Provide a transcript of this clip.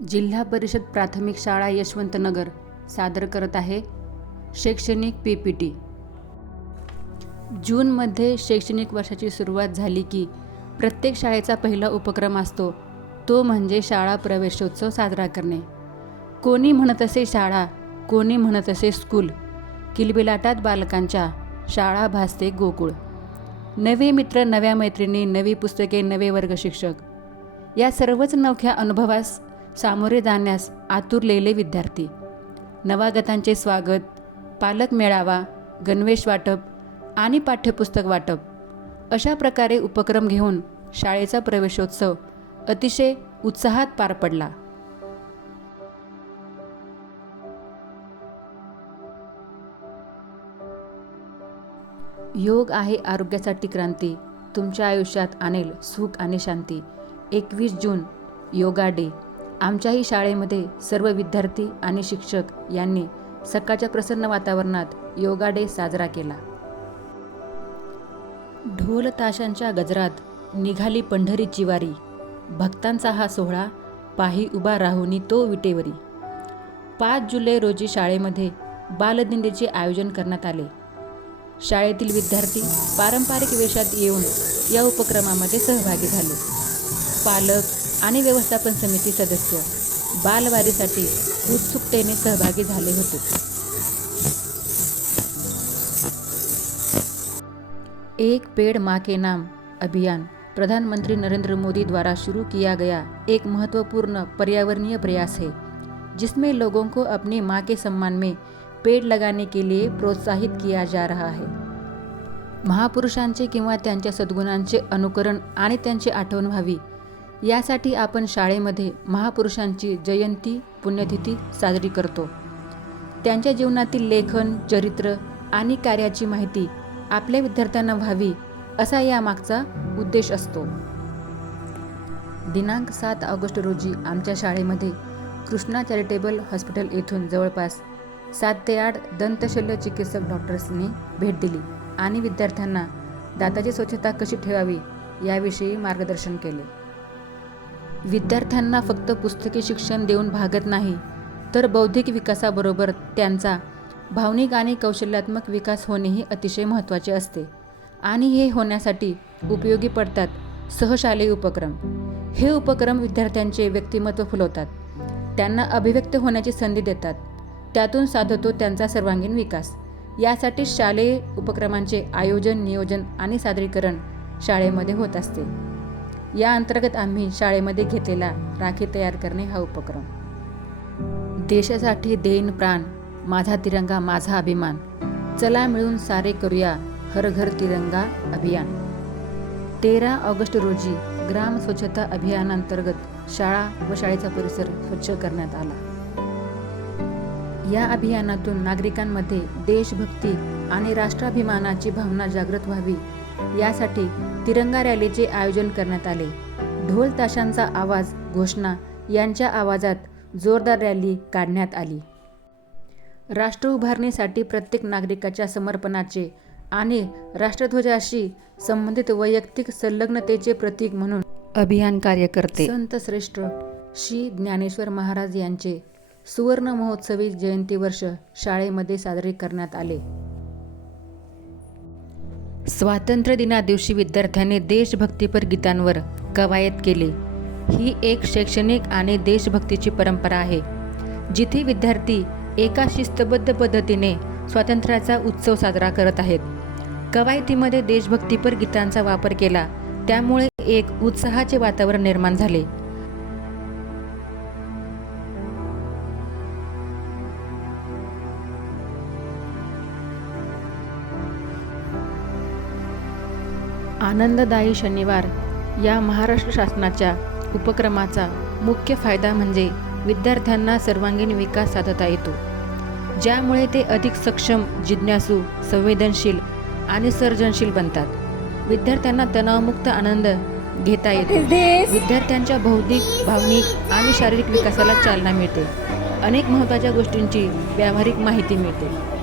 जिल्हा परिषद प्राथमिक शाळा यशवंतनगर सादर करत आहे शैक्षणिक PPT। जूनमध्ये शैक्षणिक वर्षाची सुरुवात झाली की प्रत्येक शाळेचा पहिला उपक्रम असतो तो म्हणजे शाळा प्रवेशोत्सव साजरा करणे। कोणी म्हणत असे शाळा, कोणी म्हणत असे स्कूल। किलबिलाटात बालकांच्या शाळा भासते गोकुळ। नवे मित्र, नव्या मैत्रिणी, नवी पुस्तके, नवे वर्ग शिक्षक। या सर्वच नवख्या अनुभवास सामोरे जाण्यास आतुरलेले विद्यार्थी। नवागतांचे स्वागत, पालक मेळावा, गणवेश वाटप आणि पाठ्यपुस्तक वाटप अशा प्रकारे उपक्रम घेऊन शाळेचा प्रवेशोत्सव अतिशय उत्साहात पार पडला। योग आहे आरोग्यासाठी क्रांती, तुमच्या आयुष्यात आणेल सुख आणि शांती। 21 जून योगा डे। आमच्याही शाळेमध्ये सर्व विद्यार्थी आणि शिक्षक यांनी सकाळच्या प्रसन्न वातावरणात योगा डे साजरा केला। ढोल ताशांच्या गजरात निघाली पंढरीची वारी। भक्तांचा हा सोहळा पाही उभा राहुनी तो विटेवरी। 5 जुलै रोजी शाळेमध्ये बालदिंडीचे आयोजन करण्यात आले। शाळेतील विद्यार्थी पारंपरिक वेशात येऊन या उपक्रमामध्ये सहभागी झाले। पालक आणि व्यवस्थापन समिती सदस्य बालवारीसाठी उत्सुकतेने सहभागी झाले होते। एक पेड़ माँ के नाम अभियान प्रधानमंत्री नरेंद्र मोदी द्वारा शुरू किया गया एक महत्वपूर्ण पर्यावरणीय प्रयास है, जिसमें लोगों को अपनी माँ के सम्मान में पेड़ लगाने के लिए प्रोत्साहित किया जा रहा है। महापुरुषांचे किंवा त्यांच्या सद्गुणांचे अनुकरण आणि त्यांची आठवण व्हावी यासाठी आपण शाळेमध्ये महापुरुषांची जयंती, पुण्यतिथी साजरी करतो। त्यांच्या जीवनातील लेखन, चरित्र आणि कार्याची माहिती आपल्या विद्यार्थ्यांना व्हावी असा यामागचा उद्देश असतो। दिनांक 7 ऑगस्ट रोजी आमच्या शाळेमध्ये कृष्णा चॅरिटेबल हॉस्पिटल येथून जवळपास 7 ते 8 दंतशल्य चिकित्सक डॉक्टर्सनी भेट दिली आणि विद्यार्थ्यांना दाताची स्वच्छता कशी ठेवावी याविषयी मार्गदर्शन केले। विद्यार्थ्यांना फक्त पुस्तकी शिक्षण देऊन भागत नाही, तर बौद्धिक विकासाबरोबर त्यांचा भावनिक आणि कौशल्यात्मक विकास होणेही अतिशय महत्त्वाचे असते आणि हे होण्यासाठी उपयोगी पडतात सहशालेय उपक्रम। हे उपक्रम विद्यार्थ्यांचे व्यक्तिमत्व फुलवतात, त्यांना अभिव्यक्त होण्याची संधी देतात, त्यातून साधतो त्यांचा सर्वांगीण विकास। यासाठी शालेय उपक्रमांचे आयोजन, नियोजन आणि सादरीकरण शाळेमध्ये होत असते। या अंतर्गत आम्ही शाळेमध्ये घेतलेला राखी तयार करणे हा उपक्रम। देशासाठी देईन प्राण, माझा तिरंगा माझा अभिमान, चला मिळून सारे करूया हर घर तिरंगा अभियान। 13 ऑगस्ट रोजी ग्राम स्वच्छता अभियानांतर्गत शाळा व शाळेचा परिसर स्वच्छ करण्यात आला। या अभियानातून नागरिकांमध्ये देशभक्ती आणि राष्ट्राभिमानाची भावना जागृत व्हावी यासाठी तिरंगा रॅलीचे आयोजन करण्यात आले। ढोल ताशांचा आवाज, घोषणा यांच्या आवाजात जोरदार रॅली काढण्यात आली। राष्ट्र उभारणीसाठी प्रत्येक नागरिकाच्या समर्पणाचे आणि राष्ट्रध्वजाशी संबंधित वैयक्तिक संलग्नतेचे प्रतीक म्हणून अभियान कार्य करते। संत श्रेष्ठ श्री ज्ञानेश्वर महाराज यांचे सुवर्ण महोत्सवी जयंती वर्ष शाळेमध्ये साजरे करण्यात आले। स्वातंत्र्य दिना दिवशी विद्यार्थ्यांनी देशभक्तीपर गीतांवर कवायत केली। ही एक शैक्षणिक आणि देशभक्तीची परंपरा आहे, जिथे विद्यार्थी एका शिस्तबद्ध पद्धतीने स्वातंत्र्याचा उत्सव साजरा करत आहेत। कवायतीमध्ये देशभक्तीपर गीतांचा वापर केला, त्यामुळे एक उत्साहाचे वातावरण निर्माण झाले। आनंददायी शनिवार या महाराष्ट्र शासनाच्या उपक्रमाचा मुख्य फायदा म्हणजे विद्यार्थ्यांना सर्वांगीण विकास साधता येतो, ज्यामुळे ते अधिक सक्षम, जिज्ञासू, संवेदनशील आणि सर्जनशील बनतात। विद्यार्थ्यांना तणावमुक्त आनंद घेता येतो। विद्यार्थ्यांच्या बौद्धिक, भावनिक आणि शारीरिक विकासाला चालना मिळते। अनेक महत्त्वाच्या गोष्टींची व्यावहारिक माहिती मिळते।